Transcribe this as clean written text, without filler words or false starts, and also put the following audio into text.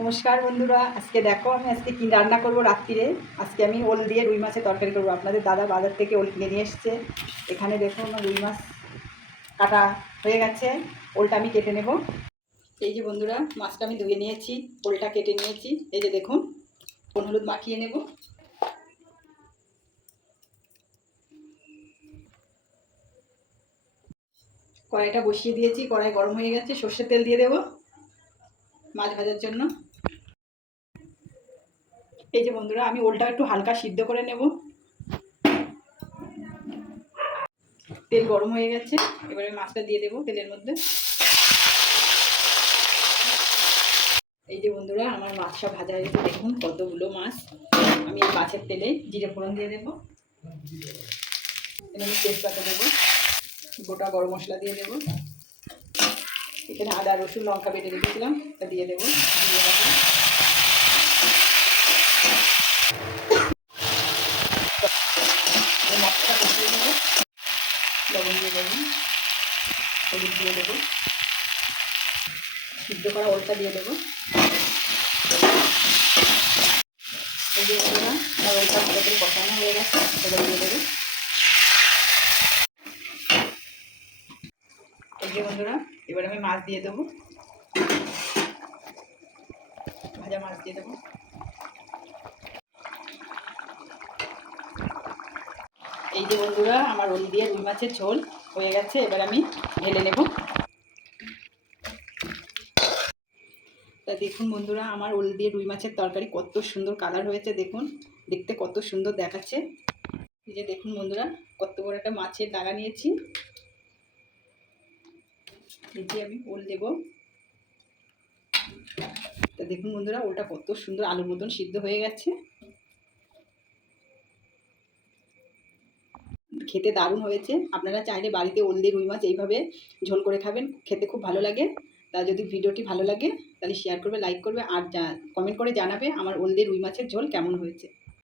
নমস্কার বন্ধুরা, আজকে দেখো আমি আজকে কি রান্না করব রাত্রিরে। আজকে আমি ওল দিয়ে রুই মাছের তরকারি করব। আপনাদের দাদা বাজার থেকে ওল কিনে নিয়ে এসছে। এখানে দেখো আমার রুই মাছ কাটা হয়ে গেছে, ওলটা আমি কেটে নেব। এই যে বন্ধুরা, মাছটা আমি ধুয়ে নিয়েছি, ওলটা কেটে নিয়েছি। এই যে দেখুন, নুন হলুদ মাখিয়ে নেব। কড়াইটা বসিয়ে দিয়েছি, কড়াই গরম হয়ে গেছে, সর্ষের তেল দিয়ে দেব মাছ ভাজার জন্য। এই যে বন্ধুরা, আমি ওলটা একটু হালকা সিদ্ধ করে নেব। তেল গরম হয়ে গেছে, এবারে মাছটা দিয়ে দেবো তেলের মধ্যে। এই যে বন্ধুরা, আমার মাছটা ভাজা হয়ে গেছে, দেখুন কতগুলো মাছ। আমি এই মাছের তেলে জিরে ফোড়ন দিয়ে দেবো, এখানে তেজপাতা দেবো, গোটা গরম মশলা দিয়ে দেবো, এখানে আদা রসুন লঙ্কা বেটে রেখেছিলাম তা দিয়ে দেবো, জিরে বাটা, মশলাটা কষিয়ে দেবো, লবণ দিয়ে দেবো, হলুদ দিয়ে দেবো, সিদ্ধ করা ওলটা দিয়ে দেবো। এই যে বন্ধুরা, আমার ওলটা ভালো করে কষানো হয়ে গেছে, এবার দিয়ে দেবো। এই যে বন্ধুরা, এবার আমি মাছ দিয়ে দেবো, ভাজা মাছ দিয়ে দেবো। এই যে বন্ধুরা, আমার ওল দিয়ে রুই মাছের ঝোল হয়ে গেছে, এবার আমি ঢেলে নেব। তা দেখুন বন্ধুরা, আমার ওল দিয়ে রুই মাছের তরকারি কত সুন্দর কালার হয়েছে, দেখুন দেখতে কত সুন্দর দেখাচ্ছে। এই যে দেখুন বন্ধুরা, কত বড় একটা মাছের ডাগা নিয়েছি, এই যে আমি ওল দেব। তা দেখুন বন্ধুরা, ওলটা কত সুন্দর আলুর মতন সিদ্ধ হয়ে গেছে, খেতে দারুণ হয়েছে। আপনারা চাইলে বাড়িতে ওল দিয়ে রুই মাছ এইভাবে ঝোল করে খাবেন, খেতে খুব ভালো লাগে। তা যদি ভিডিওটি ভালো লাগে তাহলে শেয়ার করবে, লাইক করবে, আর কমেন্ট করে জানাবে আমার ওল দিয়ে রুই মাছের ঝোল কেমন হয়েছে।